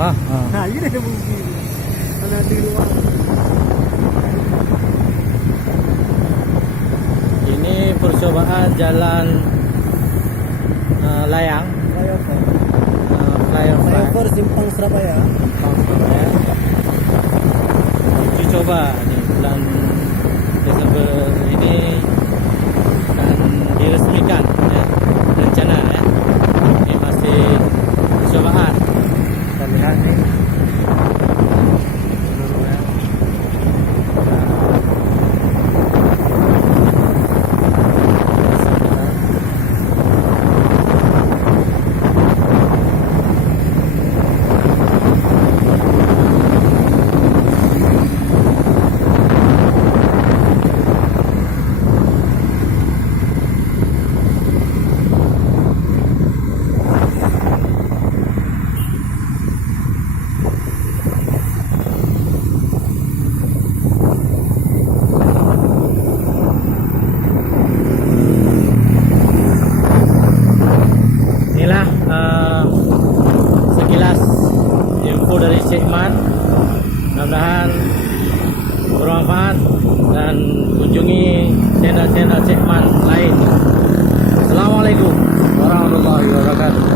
Ah, Nah, ini ada bumi. Ada di luar. ini percobaan jalan layang flyover Flyover Simpang Surabaya. Surabaya. Uji coba di bulan Desember ini akan diresmikan ya, rencana ya. Ini masih percobaan. Kita lihat nih. Dulu ya. Inilah sekilas info dari Cik Man. Mudah-mudahan bermanfaat dan kunjungi channel-channel Cik Man lain. Assalamualaikum warahmatullahi wabarakatuh.